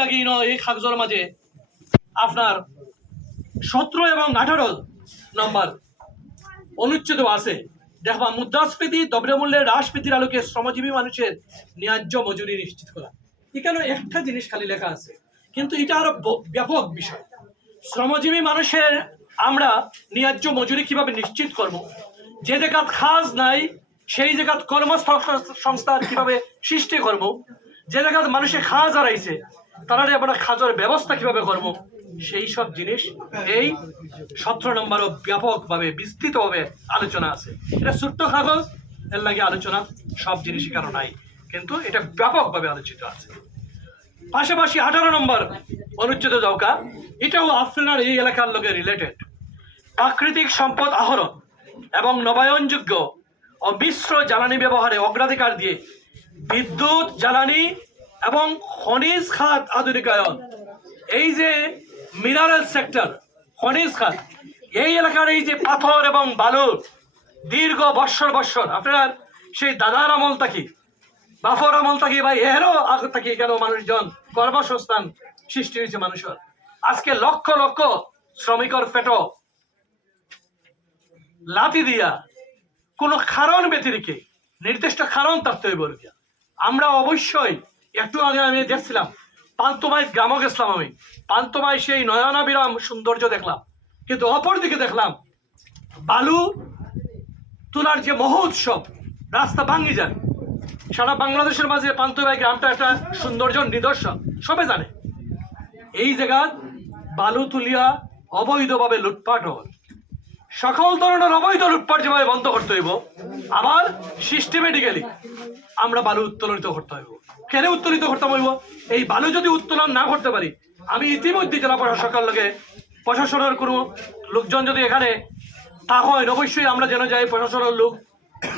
লাগি এই কাগজের মাঝে আপনার 17 এবং 18 নম্বর অনুচ্ছেদ আছে। দেখবা মুদ্রাস্ফীতি দ্রব্যমূল্যের হ্রাসবৃদ্ধির আলোকে শ্রমজীবী মানুষের ন্যায্য মজুরি নিশ্চিত করা। এখানে একটা জিনিস খালি লেখা আছে, কিন্তু এটা আরো ব্যাপক বিষয়। শ্রমজীবী মানুষের আমরা ন্যায্য মজুরি কিভাবে নিশ্চিত করব, যে জায়গাত কাজ নাই সেই জায়গাত কর্মসংস্থান কিভাবে সৃষ্টি করব, যে জায়গাত মানুষের কাজ হারাইছে তারা আমরা কাজের ব্যবস্থা কিভাবে করব, সেই সব জিনিস এই 17 নম্বরও ব্যাপকভাবে বিস্তৃতভাবে আলোচনা আছে। এটা ছোট্ট কাগজ, এর লাগে আলোচনা সব জিনিসই কারো নাই, কিন্তু এটা ব্যাপকভাবে আলোচিত আছে। পাশাপাশি 18 নম্বর অনুচ্ছেদ দৌকা, এটাও আপনার এই এলাকার লোকে রিলেটেড। প্রাকৃতিক সম্পদ আহরণ এবং নবায়নযোগ্য ও মিশ্র জ্বালানি ব্যবহারে অগ্রাধিকার দিয়ে বিদ্যুৎ, জ্বালানি এবং খনিজ খাত আধুনিকায়ন, এই যে মিনারেল সেক্টর, খনিজ খাত, এই এলাকার এই যে পাথর এবং বালুর দীর্ঘ বৎসর আপনার সেই দাদার আমল থাকি, বাফর আমল থাকি বা এরও আগ থাকি কেন মানুষজন কর্মসংস্থান সৃষ্টি হয়েছে মানুষের। আজকে লক্ষ লক্ষ শ্রমিকর পেটো লাথি দিয়া কোনো কারণ ব্যতিরিকে নির্দিষ্ট কারণ থাকতে হইব। আমরা অবশ্যই একটু আগে আমি দেখছিলাম পান্তমাই গ্রামও গেছিলাম, আমি পান্তমাই সেই নয়নাবিরাম সৌন্দর্য দেখলাম, কিন্তু অপরদিকে দেখলাম বালু তোলার যে মহোৎসব, রাস্তা ভাঙ্গি যায়। সারা বাংলাদেশের মাঝে পান্তমাই গ্রামটা একটা সৌন্দর্য নিদর্শন, সবে জানে। এই জায়গায় বালু তুলিয়া অবৈধভাবে লুটপাট হয়। সকল ধরনের অবৈধ লুটপাট যেভাবে বন্ধ করতে হইব, আবার সিস্টেমেটিক্যালি আমরা বালু উত্তোলনিত করতে হইব। কেন উত্তোলিত করতে হইব? এই বালু যদি উত্তোলন না করতে পারি, আমি ইতিমধ্যে জেলা প্রশাসকের লগে প্রশাসনের কোনো লোকজন যদি এখানে তা হয়, অবশ্যই আমরা যেন যাই প্রশাসনের লোক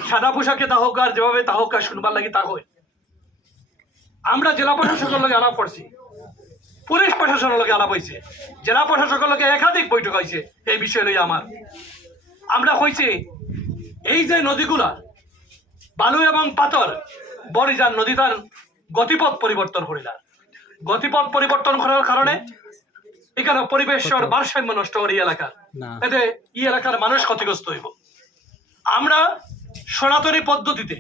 সাদা পোশাকে তা হোক আর যেভাবে তা হোক আর শুনবার লাগে তা হয়। আমরা জেলা প্রশাসকের লগে আলাপ করছি, পুলিশ প্রশাসনের লগে আলাপ হয়েছে, জেলা প্রশাসকের লগে একাধিক বৈঠক হয়েছে এই বিষয় লইয়া। আমরা হয়েছে এই যে নদীগুলা বালু এবং পাথর বরিজান নদী তার গতিপথ পরিবর্তন করিলাম। গতিপথ পরিবর্তন করার কারণে এখানে পরিবেশের ভারসাম্য নষ্ট করে এই এলাকার, এতে এই এলাকার মানুষ ক্ষতিগ্রস্ত হইব। আমরা সনাতনী পদ্ধতিতে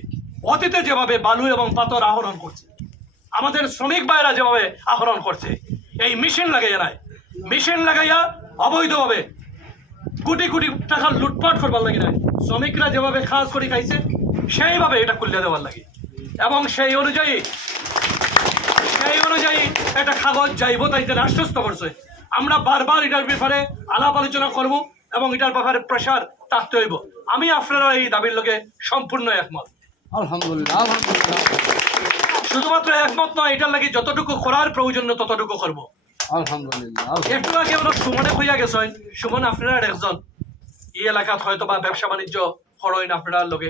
অতীতে যেভাবে বালু এবং পাথর আহরণ করছি, আমাদের শ্রমিক ভাইয়েরা যেভাবে আহরণ করছে, এই মেশিন লাগাইয়া নাই, মেশিন লাগাইয়া অবৈধভাবে কোটি কোটি টাকা লুটপাট করবার লাগে নাই, শ্রমিকরা যেভাবে কাজ করে খাইছে সেইভাবে এটা খুলে দেওয়ার লাগে। এবং সেই অনুযায়ী একটা কাগজ যাইব তাইতে আশ্বস্ত করছে। আমরা বারবার এটার ব্যাপারে আলাপ আলোচনা করব এবং এটার ব্যাপারে প্রেসার থাকতে হইব। আমি আপনারা এই দাবির লোকে সম্পূর্ণ একমত। আলহামদুলিল্লাহ। শুধুমাত্র একমত নয়, এটার লাগে যতটুকু করার প্রয়োজন ততটুকু করবো। আলহামদুলিল্লাহ। একটু আগে আমরা সুমনে হইয়া গেছেন, সুমন আপনারা একজন এই এলাকাত হয়তো বা ব্যবসা বাণিজ্য করেন আপনার লোকে,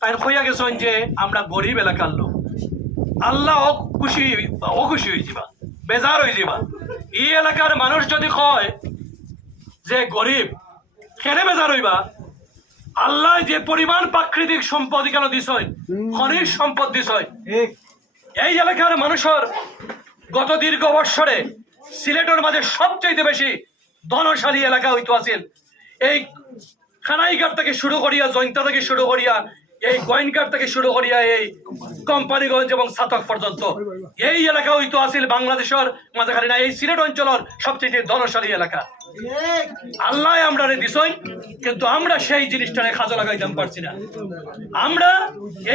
তাই হইয়া গেছেন যে আমরা গরিব এলাকার লোক। আল্লাহ অখুশি হয়ে যাবা, বেজার হয়ে যাবা। এই এলাকার মানুষ যদি কয় যে গরিব, কেন বেজার হইবা? আল্লাহ যে পরিমাণ প্রাকৃতিক সম্পদ এখানে দিছয়, খনিজ সম্পদ দিছয়, এই এলাকার মানুষের গত দীর্ঘ বৎসরে সিলেটের মাঝে সবচেয়ে বেশি ধনশালী এলাকা হইতো আছিল এই খানাইঘাট থেকে শুরু করিয়া, জয়ন্তা থেকে শুরু করিয়া, এই গোয়েনঘাট থেকে শুরু করিয়া এই কোম্পানিগঞ্জ এবং সাতক পর্যন্ত এই এলাকা হইতো আছিল বাংলাদেশের মাঝাখানি না, এই সিলেট অঞ্চলের সবচেয়ে ধনশালী এলাকা। আল্লাহ আমরা দিছই, কিন্তু আমরা সেই জিনিসটা কাজে লাগাইতে পারছি না। আমরা এই